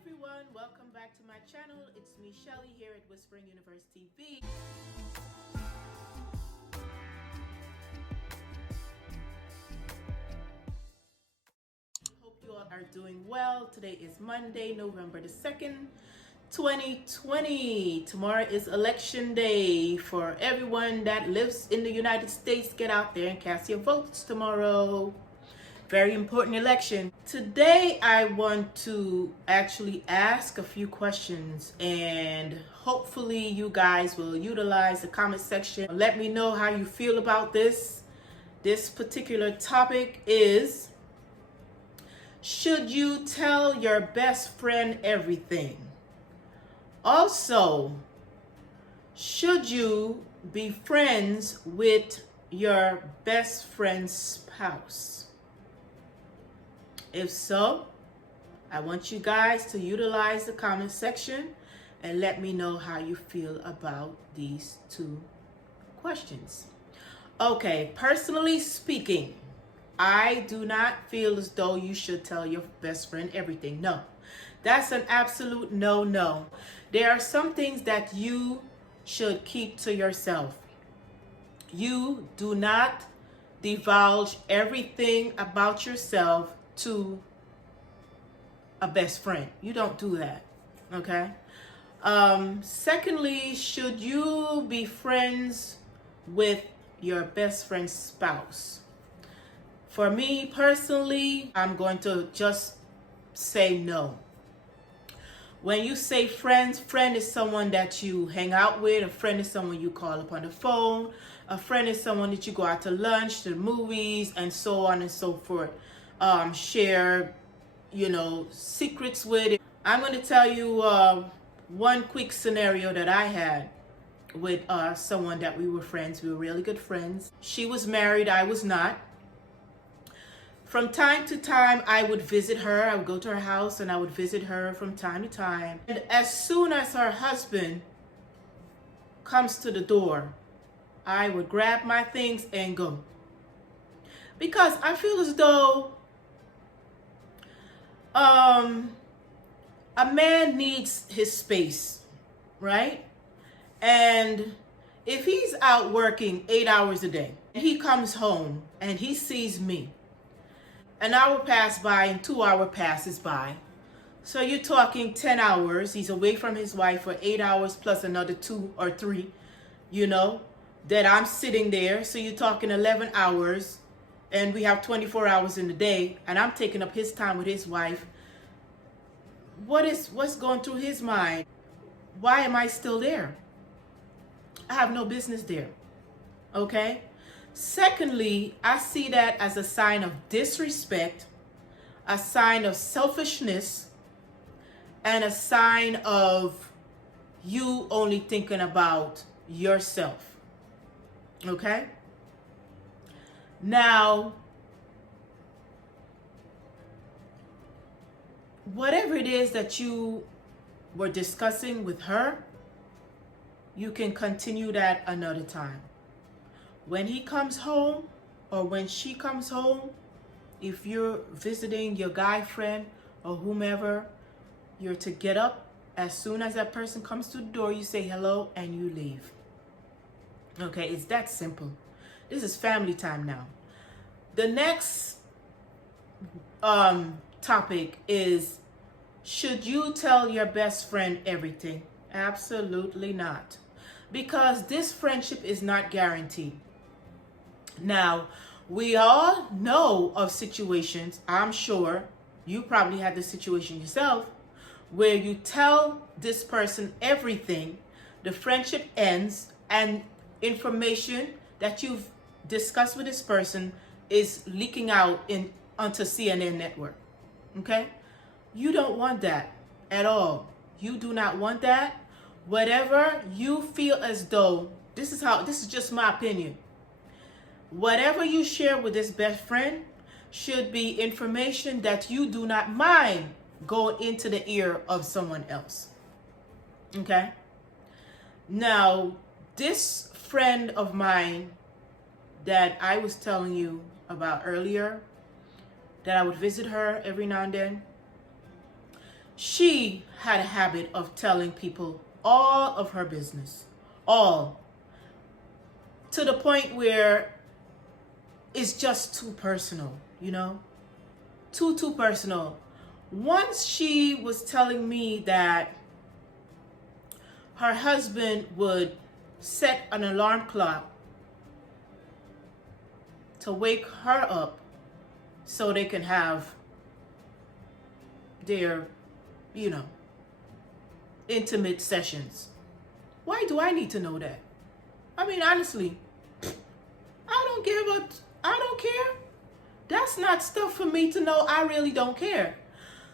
everyone, welcome back to my channel. It's me, Shelly, here at Whispering Universe TV. Hope you all are doing well. Today is Monday, November the 2nd, 2020. Tomorrow is election day. For everyone that lives in the United States, get out there and cast your votes tomorrow. Very important election. Today I want to actually ask a few questions, and hopefully you guys will utilize the comment section. Let me know how you feel about this. This particular topic is, should you tell your best friend everything? Also, should you be friends with your best friend's spouse? If so, I want you guys to utilize the comment section and let me know how you feel about these two questions. Okay, personally speaking, I do not feel as though you should tell your best friend everything. No, that's an absolute no. There are some things that you should keep to yourself. You do not divulge everything about yourself to a best friend. You don't do that, okay? Secondly, should you be friends with your best friend's spouse? For me personally, I'm going to just say no. When you say friends, friend is someone that you hang out with. A friend is someone you call up on the phone. A friend is someone that you go out to lunch, to the movies, and so on and so forth. Share, secrets with. I'm going to tell you one quick scenario that I had with someone that we were friends. We were really good friends. She was married, I was not. From time to time, I would visit her. I would go to her house and I would visit her from time to time. And as soon as her husband comes to the door, I would grab my things and go. Because I feel as though a man needs his space, right? And if he's out working 8 hours a day, and he comes home and he sees me, an hour passed by and 2 hours passes by. So you're talking 10 hours. He's away from his wife for 8 hours plus another 2 or 3, that I'm sitting there. So you're talking 11 hours. And we have 24 hours in the day, and I'm taking up his time with his wife. What's going through his mind? Why am I still there? I have no business there. Okay? Secondly, I see that as a sign of disrespect, a sign of selfishness, and a sign of you only thinking about yourself. Okay? Now, whatever it is that you were discussing with her, you can continue that another time. When he comes home or when she comes home, if you're visiting your guy friend or whomever, you're to get up. As soon as that person comes to the door, you say hello and you leave. Okay, it's that simple. This is family time now. The next topic is, should you tell your best friend everything? Absolutely not. Because this friendship is not guaranteed. Now, we all know of situations, I'm sure you probably had the situation yourself, where you tell this person everything, the friendship ends, and information that you've discussed with this person is leaking out onto CNN network. Okay? You don't want that at all. You do not want that. Whatever you feel as though, this is just my opinion. Whatever you share with this best friend should be information that you do not mind going into the ear of someone else. Okay? Now, this friend of mine that I was telling you about earlier, that I would visit her every now and then, she had a habit of telling people all of her business, all, to the point where it's just too personal, you know, too personal. Once she was telling me that her husband would set an alarm clock to wake her up so they can have their, you know, intimate sessions. Why do I need to know that? I mean, honestly, I don't care. That's not stuff for me to know. I really don't care.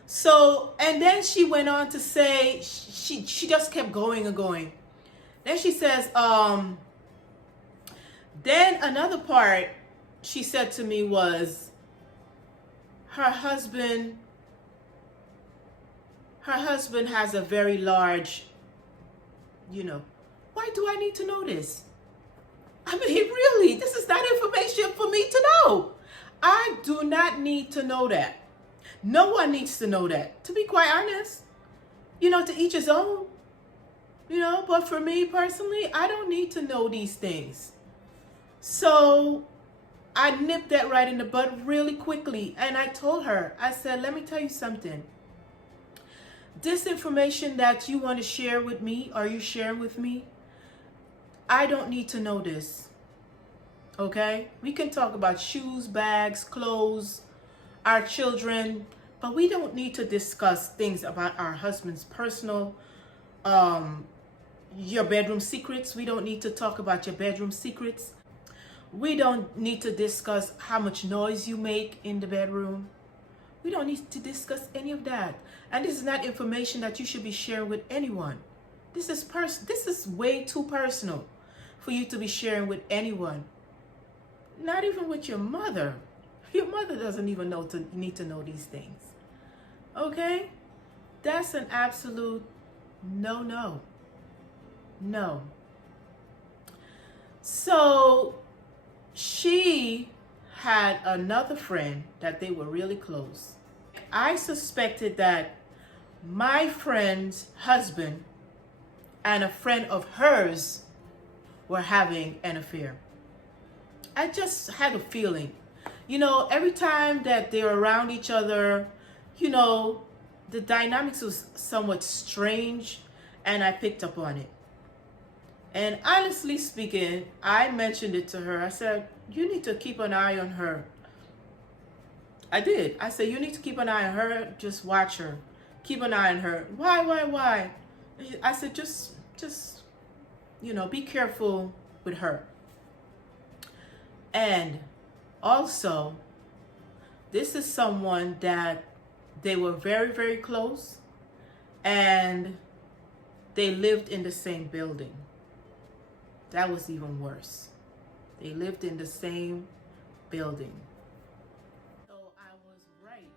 So, and then she went on to say, she just kept going and going. Then she says, then another part she said to me was her husband has a very large, you know, why do I need to know this? I mean, really, this is not information for me to know. I do not need to know that. No one needs to know that, to be quite honest. You know, to each his own. You know, but for me personally, I don't need to know these things. So I nipped that right in the bud really quickly. And I told her, I said, let me tell you something. This information that you want to share with me, or you sharing with me, I don't need to know this. Okay? We can talk about shoes, bags, clothes, our children, but we don't need to discuss things about our husband's personal, your bedroom secrets. We don't need to talk about your bedroom secrets. We don't need to discuss how much noise you make in the bedroom. We don't need to discuss any of that. And this is not information that you should be sharing with anyone. This is way too personal for you to be sharing with anyone. Not even with your mother. Your mother doesn't even need to know these things. Okay? That's an absolute no. No. So she had another friend that they were really close. I suspected that my friend's husband and a friend of hers were having an affair. I just had a feeling. You know, every time that they're around each other, you know, the dynamics was somewhat strange, and I picked up on it. And honestly speaking, I mentioned it to her. I said, you need to keep an eye on her. I did. I said, you need to keep an eye on her. Just watch her. Keep an eye on her. Why? I said, just, you know, be careful with her. And also, this is someone that they were very, very close, and they lived in the same building. That was even worse. They lived in the same building. So I was right,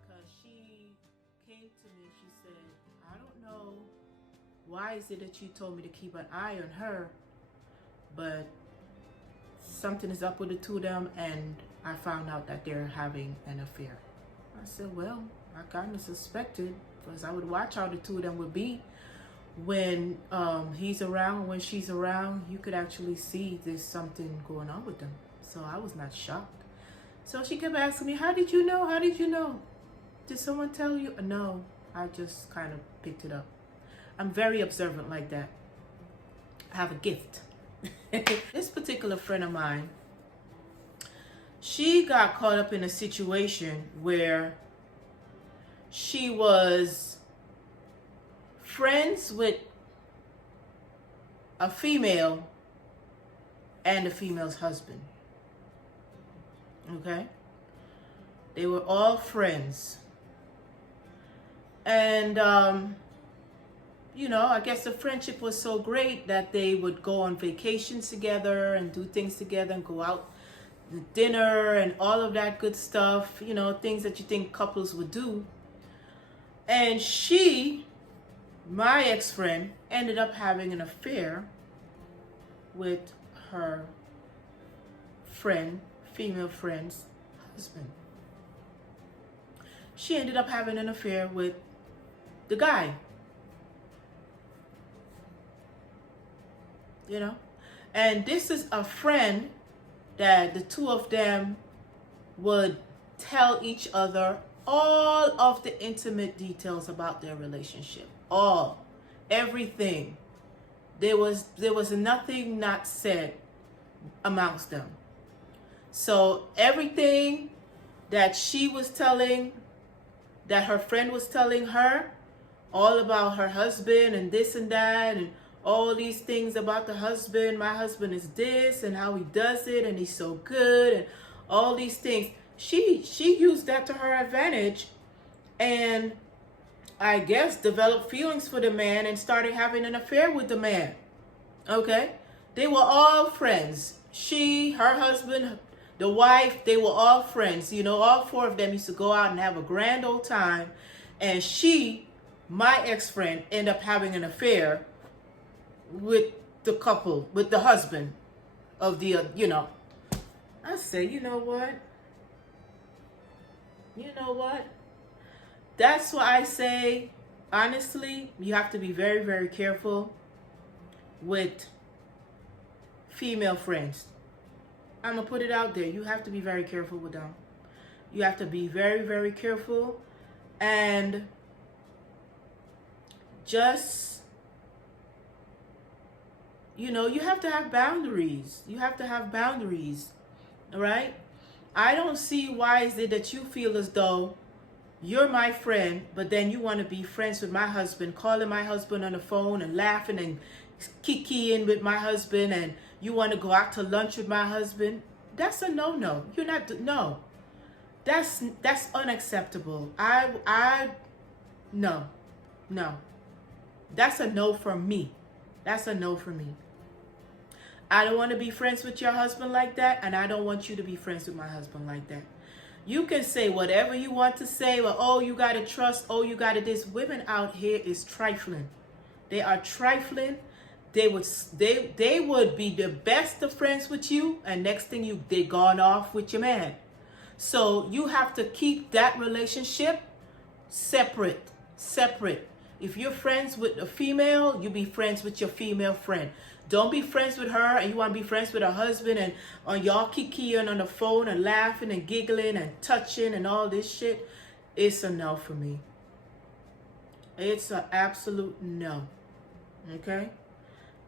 because she came to me, she said, I don't know why is it that you told me to keep an eye on her, but something is up with the two of them, and I found out that they're having an affair. I said, well, I kind of suspected, because I would watch how the two of them would be when he's around, when she's around. You could actually see there's something going on with them. So I was not shocked. So she kept asking me, how did you know? How did you know? Did someone tell you? No, I just kind of picked it up. I'm very observant like that. I have a gift. This particular friend of mine, she got caught up in a situation where she was friends with a female and the female's husband. Okay? They were all friends. And, you know, I guess the friendship was so great that they would go on vacations together and do things together and go out to dinner and all of that good stuff, you know, things that you think couples would do. And she, my ex-friend, ended up having an affair with her friend, female friend's husband. She ended up having an affair with the guy. You know? And this is a friend that the two of them would tell each other all of the intimate details about their relationship. All. Everything. There was nothing not said amongst them. So everything that she was telling, that her friend was telling her, all about her husband and this and that, and all these things about the husband. My husband is this, and how he does it, and he's so good, and all these things. She used that to her advantage, and I guess developed feelings for the man and started having an affair with the man. Okay? They were all friends. She, her husband, the wife, they were all friends. You know, all four of them used to go out and have a grand old time. And she, my ex-friend, ended up having an affair with the couple, with the husband of the, you know. I say, you know what? You know what? That's why I say, honestly, you have to be very, very careful with female friends. I'm going to put it out there. You have to be very careful with them. You have to be very, very careful. And just, you know, you have to have boundaries. You have to have boundaries. All right? I don't see why is it that you feel as though you're my friend, but then you want to be friends with my husband, calling my husband on the phone and laughing and kikiing with my husband, and you want to go out to lunch with my husband. That's a no-no. You're not, no. That's unacceptable. No. That's a no for me. That's a no for me. I don't want to be friends with your husband like that, and I don't want you to be friends with my husband like that. You can say whatever you want to say, well, oh, you got to trust, oh, you got to this. Women out here is trifling. They are trifling. They would be the best of friends with you, and next thing they gone off with your man. So you have to keep that relationship separate. If you're friends with a female, you be friends with your female friend. Don't be friends with her and you want to be friends with her husband and y'all kikiing on the phone and laughing and giggling and touching and all this shit. It's a no for me. It's an absolute no. Okay?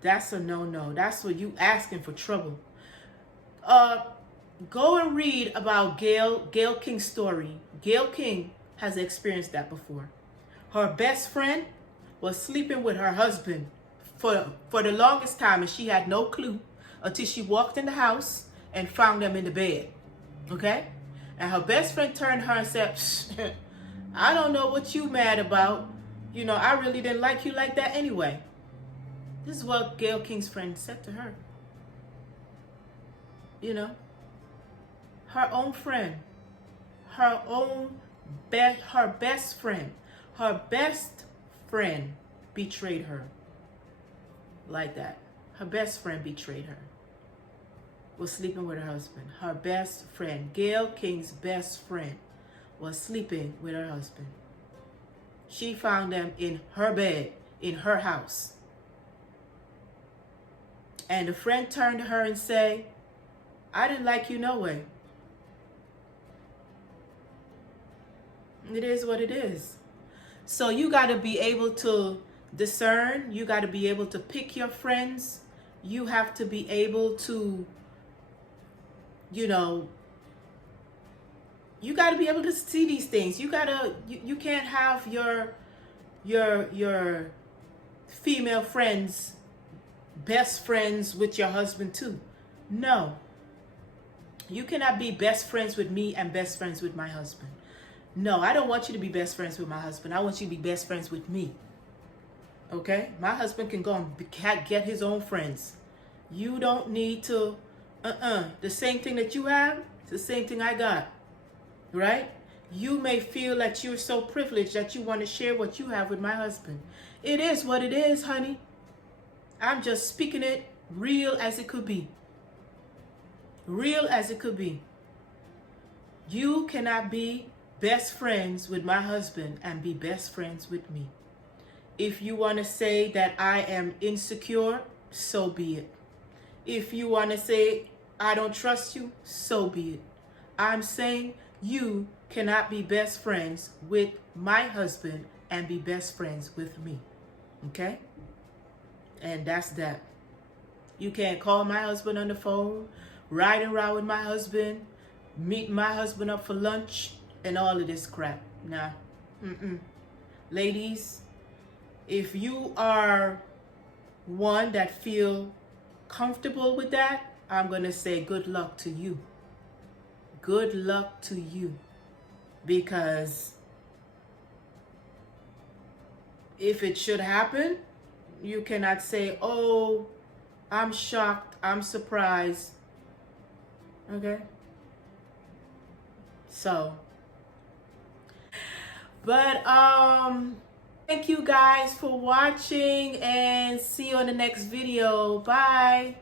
That's a no. That's what you asking for trouble. Go and read about Gail King's story. Gail King has experienced that before. Her best friend was sleeping with her husband for the longest time, and she had no clue until she walked in the house and found them in the bed. Okay? And her best friend turned to her and said, I don't know what you mad about. You know, I really didn't like you like that anyway. This is what Gail King's friend said to her. You know, her own friend, her best friend betrayed her like that. Her best friend betrayed her. Was sleeping with her husband. Her best friend, Gail King's best friend, was sleeping with her husband. She found them in her bed, in her house. And the friend turned to her and said, I didn't like you no way. It is what it is. So you got to be able to discern. You got to be able to pick your friends. You have to be able to, you know, you got to be able to see these things. You can't have your female friends best friends with your husband too. No. You cannot be best friends with me and best friends with my husband. No, I don't want you to be best friends with my husband. I want you to be best friends with me. Okay? My husband can go and get his own friends. You don't need to, the same thing that you have, it's the same thing I got. Right? You may feel that you're so privileged that you want to share what you have with my husband. It is what it is, honey. I'm just speaking it real as it could be. Real as it could be. You cannot be best friends with my husband and be best friends with me. If you want to say that I am insecure, so be it. If you want to say I don't trust you, so be it. I'm saying you cannot be best friends with my husband and be best friends with me. Okay? And that's that. You can't call my husband on the phone, ride around with my husband, meet my husband up for lunch, and all of this crap. Nah. Mm-mm. Ladies, if you are one that feel comfortable with that, I'm going to say good luck to you. Good luck to you. Because if it should happen, you cannot say, oh, I'm shocked, I'm surprised. Okay? So, but thank you guys for watching and see you on the next video. Bye.